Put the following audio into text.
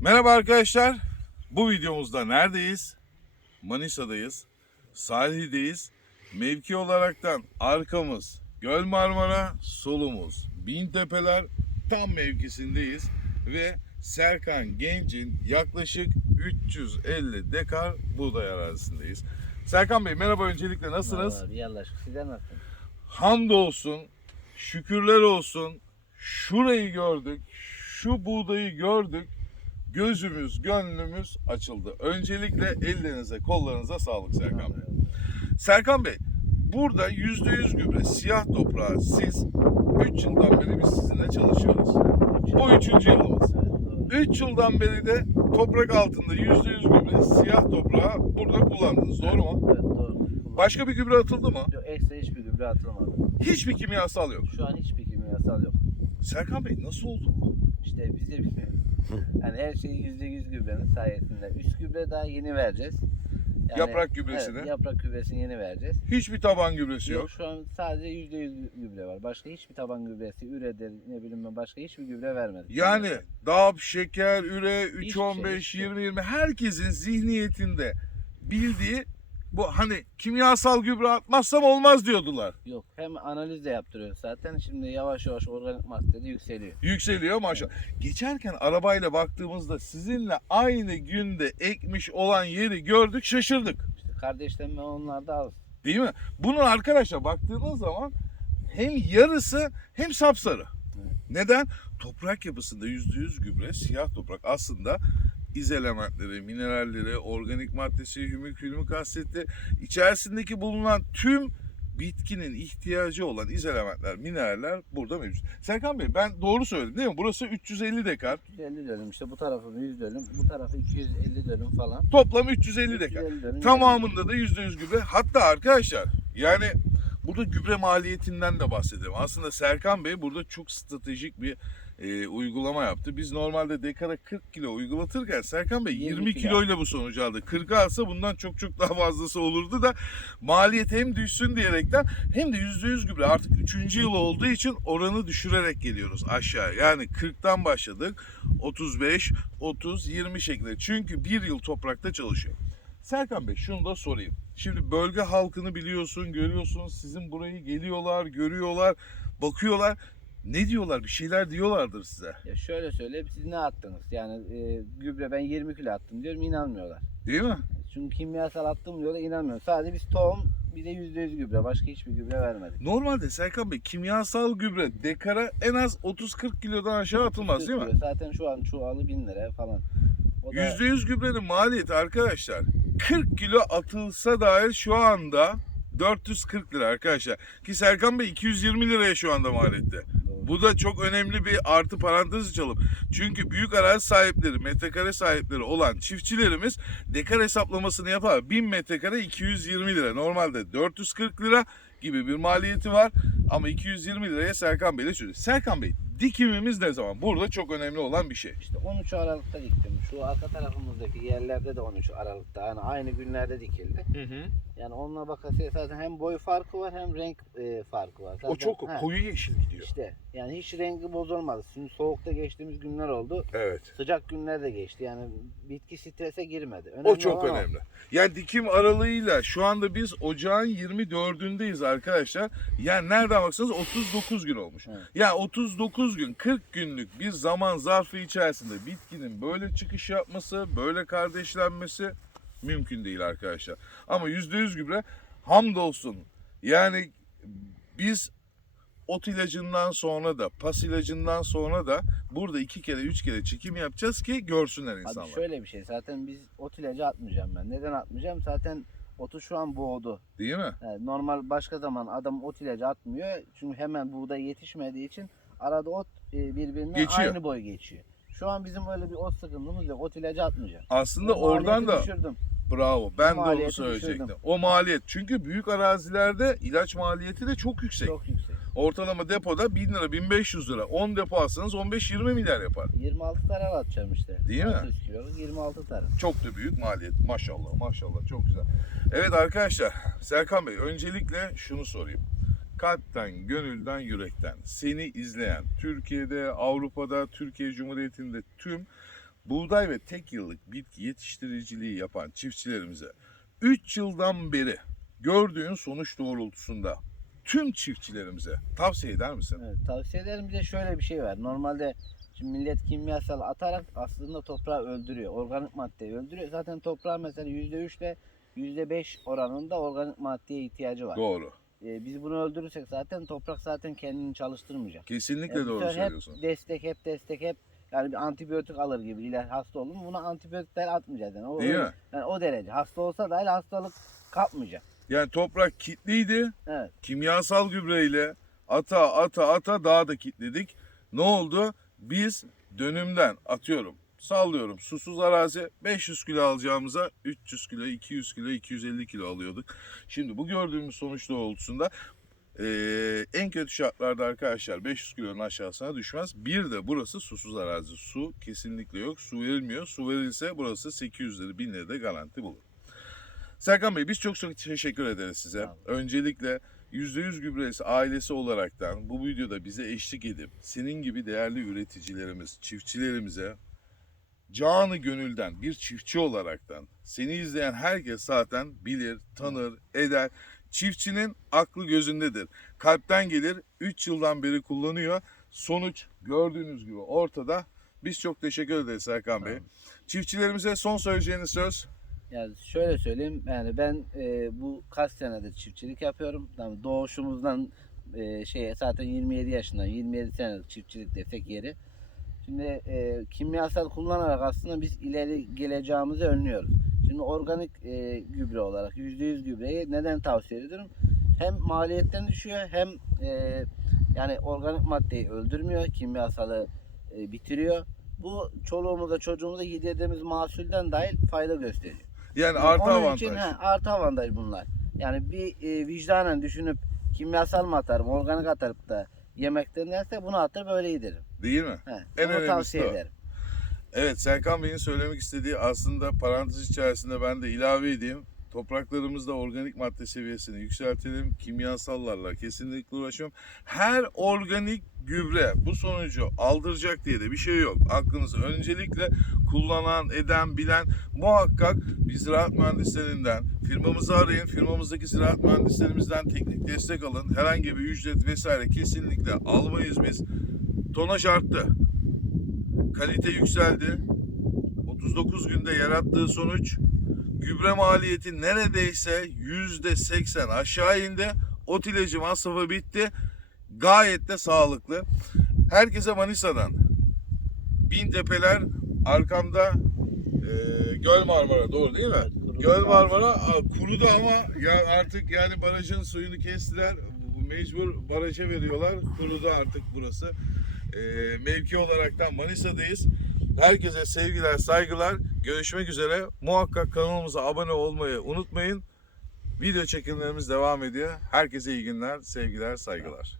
Merhaba arkadaşlar. Bu videomuzda neredeyiz? Manisa'dayız. Sahildeyiz. Mevki olaraktan arkamız Göl Marmara, solumuz Bintepeler tam mevkisindeyiz ve Serkan Genç'in yaklaşık 350 dekar buğday arazisindeyiz. Serkan Bey merhaba öncelikle nasılsınız? Abi yallah sizden nasılsınız? Hamdolsun, şükürler olsun. Şurayı gördük, şu buğdayı gördük. Gözümüz, gönlümüz açıldı. Öncelikle ellerinize, kollarınıza sağlık Serkan Bey. Serkan Bey, burada %100 gübre, siyah toprağı siz 3 yıldan beri biz sizinle çalışıyoruz. Bu üçüncü yılımız. Evet, doğru. 3 yıldan beri de toprak altında %100 gübre, siyah toprağı burada kullandınız. Doğru mu? Evet doğru. Başka bir gübre atıldı mı? Yok, ekstra hiçbir gübre atılmadı. Hiçbir kimyasal yok. Şu an hiçbir kimyasal yok. Serkan Bey nasıl oldu bu? İşte biz de bilmiyoruz. Yani her şey yüzde yüz gübrenin sayesinde. Üst gübre daha yeni vereceğiz. Yani- Yaprak gübresini. Evet, yaprak gübresini yeni vereceğiz. Hiçbir taban gübresi yok. Yok şu an sadece yüzde yüz gübre var. Başka hiçbir taban gübresi, üredir, ne bileyim ben başka hiçbir gübre vermedik. Yani DAP, şeker, üre, 3, Hiçbir 15, şey, hiçbir şey. 20, 20 herkesin zihniyetinde bildiği bu hani kimyasal gübre atmazsam olmaz diyordular. Yok hem analiz de yaptırıyoruz zaten. Şimdi yavaş yavaş organik madde de yükseliyor. Yükseliyor maşallah. Geçerken arabayla baktığımızda sizinle aynı günde ekmiş olan yeri gördük şaşırdık. İşte kardeşlerim ve onlar da az. Değil mi? Bunun arkadaşlar baktığınız zaman hem yarısı hem sapsarı. Evet. Neden? Toprak yapısında %100 gübre, siyah toprak aslında iz elementleri, mineralleri, organik maddesi, hümük, hümük asiti içerisindeki bulunan tüm bitkinin ihtiyacı olan iz elementler, mineraller burada mevcut. Serkan Bey ben doğru söyledim değil mi? Burası 350 dekar. 150 dönüm işte bu tarafı 100 dönüm, bu tarafı 250 dönüm falan. Toplam 350 dekar. 350 dönüm. Tamamında da %100 gübre. Hatta arkadaşlar yani burada gübre maliyetinden de bahsedelim. Aslında Serkan Bey burada çok stratejik bir e, uygulama yaptı. Biz normalde dekara 40 kilo uygulatırken Serkan Bey 20, 20 kiloyla bu sonucu aldı. 40'a alsa bundan çok çok daha fazlası olurdu da maliyet hem düşsün diyerekten hem de %100 gübre artık 3. yıl olduğu için oranı düşürerek geliyoruz aşağı. Yani 40'tan başladık 35, 30, 20 şeklinde. Çünkü bir yıl toprakta çalışıyor. Serkan Bey şunu da sorayım. Şimdi bölge halkını biliyorsun, görüyorsun. Sizin burayı geliyorlar, görüyorlar, bakıyorlar. Ne diyorlar? Bir şeyler diyorlardır size. Ya şöyle söyleyeyim siz ne attınız? Yani e, gübre ben 20 kilo attım diyorum inanmıyorlar. Değil mi? Çünkü kimyasal attım diyorlar inanmıyor. Sadece biz tohum bir de %100 gübre başka hiçbir gübre vermedik. Normalde Serkan Bey kimyasal gübre dekara en az 30-40 kilodan aşağı atılmaz değil mi? Zaten şu an çuvalı 1000 lira falan. O da %100 gübrenin maliyeti arkadaşlar 40 kilo atılsa dair şu anda 440 lira arkadaşlar. Ki Serkan Bey 220 liraya şu anda maliyette. Bu da çok önemli bir artı parantez açalım. Çünkü büyük arazi sahipleri, metrekare sahipleri olan çiftçilerimiz dekar hesaplamasını yapar. 1000 metrekare 220 lira. Normalde 440 lira gibi bir maliyeti var. Ama 220 liraya Serkan Bey'le çözüyor. Serkan Bey dikimimiz ne zaman? Burada çok önemli olan bir şey. İşte 13 Aralık'ta diktim. Şu arka tarafımızdaki yerlerde de 13 Aralık'ta. Yani aynı günlerde dikildi. Yani onunla bakası zaten hem boy farkı var hem renk e, farkı var. O Zaten- çok He, koyu yeşil gidiyor. İşte yani hiç rengi bozulmadı. Şimdi soğukta geçtiğimiz günler oldu. Evet. Sıcak günler de geçti. Yani bitki strese girmedi. O Önemli çok olan önemli. Yani dikim aralığıyla şu anda biz ocağın 24'ündeyiz arkadaşlar. Yani nereden baksanız 39 gün olmuş. Evet. Yani 39 gün 40 günlük bir zaman zarfı içerisinde bitkinin böyle çıkış yapması, böyle kardeşlenmesi mümkün değil arkadaşlar. Ama %100 gübre hamdolsun. Yani biz ot ilacından sonra da pas ilacından sonra da burada iki kere üç kere çekim yapacağız ki görsünler insanlar. Abi şöyle bir şey. Zaten biz ot ilacı atmayacağım ben. Neden atmayacağım? Zaten otu şu an boğdu. Değil mi? Yani normal başka zaman adam ot ilacı atmıyor. Çünkü hemen buğday yetişmediği için arada ot e, birbirine Geçiyor. aynı boy geçiyor. Şu an bizim öyle bir ot sıkıntımız yok. Ot ilacı atmayacağım. Aslında O oradan da düşürdüm. bravo. Ben de onu maliyeti söyleyecektim. düşürdüm. O maliyet. Çünkü büyük arazilerde ilaç maliyeti de çok yüksek. Çok yüksek. Ortalama depoda 1000 lira 1500 lira. 10 depo alsanız 15-20 milyar yapar. 26 tane atacağım işte. Değil mi? 600 kiloluk 26 tane. Çok da büyük maliyet. Maşallah maşallah çok güzel. Evet arkadaşlar Serkan Bey öncelikle şunu sorayım. Kalpten, gönülden, yürekten seni izleyen Türkiye'de, Avrupa'da, Türkiye Cumhuriyeti'nde tüm buğday ve tek yıllık bitki yetiştiriciliği yapan çiftçilerimize 3 yıldan beri gördüğün sonuç doğrultusunda tüm çiftçilerimize tavsiye eder misin? Evet, tavsiye ederim. Bir de şöyle bir şey var. Normalde şimdi millet kimyasal atarak aslında toprağı öldürüyor. Organik maddeyi öldürüyor. Zaten toprağın mesela %3 ile %5 oranında organik maddeye ihtiyacı var. Doğru. Ee, biz bunu öldürürsek zaten toprak zaten kendini çalıştırmayacak. Kesinlikle Yani doğru söylüyorsun. Hep destek hep destek hep yani bir antibiyotik alır gibi ilaç hasta olur mu buna antibiyotikler atmayacağız yani. O, Değil mi? yani o derece. Hasta olsa dahi hastalık kapmayacak. Yani toprak kitliydi. Evet. Kimyasal gübreyle ata ata ata daha da kitledik. Ne oldu? Biz dönümden atıyorum sallıyorum susuz arazi 500 kilo alacağımıza 300 kilo, 200 kilo, 250 kilo alıyorduk. Şimdi bu gördüğümüz sonuç doğrultusunda eee, en kötü şartlarda arkadaşlar 500 kilonun aşağısına düşmez. Bir de burası susuz arazi. Su kesinlikle yok. Su verilmiyor. Su verilse burası 800 lira 1000 lira da garanti bulur. Serkan Bey biz çok çok teşekkür ederiz size. Öncelikle %100 Gübresi ailesi olaraktan bu videoda bize eşlik edip senin gibi değerli üreticilerimiz, çiftçilerimize canı gönülden bir çiftçi olaraktan seni izleyen herkes zaten bilir, tanır, eder. Çiftçinin aklı gözündedir. Kalpten gelir. 3 yıldan beri kullanıyor. Sonuç gördüğünüz gibi ortada. Biz çok teşekkür ederiz Serkan Bey. Çiftçilerimize son söyleyeceğiniz söz. Yani şöyle söyleyeyim yani ben e, bu kaç senedir çiftçilik yapıyorum. Yani doğuşumuzdan e, şey zaten 27 yaşından 27 senelik çiftçilik desek yeri. Şimdi e, kimyasal kullanarak aslında biz ileri geleceğimizi önlüyoruz. Şimdi organik e, gübre olarak %100 gübreyi neden tavsiye ediyorum? Hem maliyetten düşüyor hem e, yani organik maddeyi öldürmüyor, kimyasalı e, bitiriyor. Bu çoluğumuza çocuğumuza yedirdiğimiz mahsulden dahil fayda gösteriyor. Yani artı onun avantaj. Için, he, artı avantaj bunlar. Yani bir e, vicdanen düşünüp kimyasal mı atarım, organik atarıp da yemekten yerse bunu atar böyle yedirim. Değil mi? He, En önemlisi tavsiye o. ederim. Evet Serkan Bey'in söylemek istediği aslında parantez içerisinde ben de ilave edeyim. Topraklarımızda organik madde seviyesini yükseltelim. Kimyasallarla kesinlikle uğraşıyorum. Her organik gübre bu sonucu aldıracak diye de bir şey yok. Aklınızda öncelikle kullanan, eden, bilen muhakkak bir ziraat mühendislerinden firmamızı arayın. Firmamızdaki ziraat mühendislerimizden teknik destek alın. Herhangi bir ücret vesaire kesinlikle almayız biz. Tonaj arttı. Kalite yükseldi. 39 günde yarattığı sonuç gübre maliyeti neredeyse %80 aşağı indi. Ot ilacı masrafı bitti. Gayet de sağlıklı. Herkese Manisa'dan bin tepeler arkamda e, Göl Marmara doğru değil mi? Evet. Göl Marmara kurudu ama ya artık yani barajın suyunu kestiler. Mecbur baraja veriyorlar. Kurudu artık burası. E, mevki olaraktan Manisa'dayız. Herkese sevgiler, saygılar. Görüşmek üzere. Muhakkak kanalımıza abone olmayı unutmayın. Video çekimlerimiz devam ediyor. Herkese iyi günler, sevgiler, saygılar.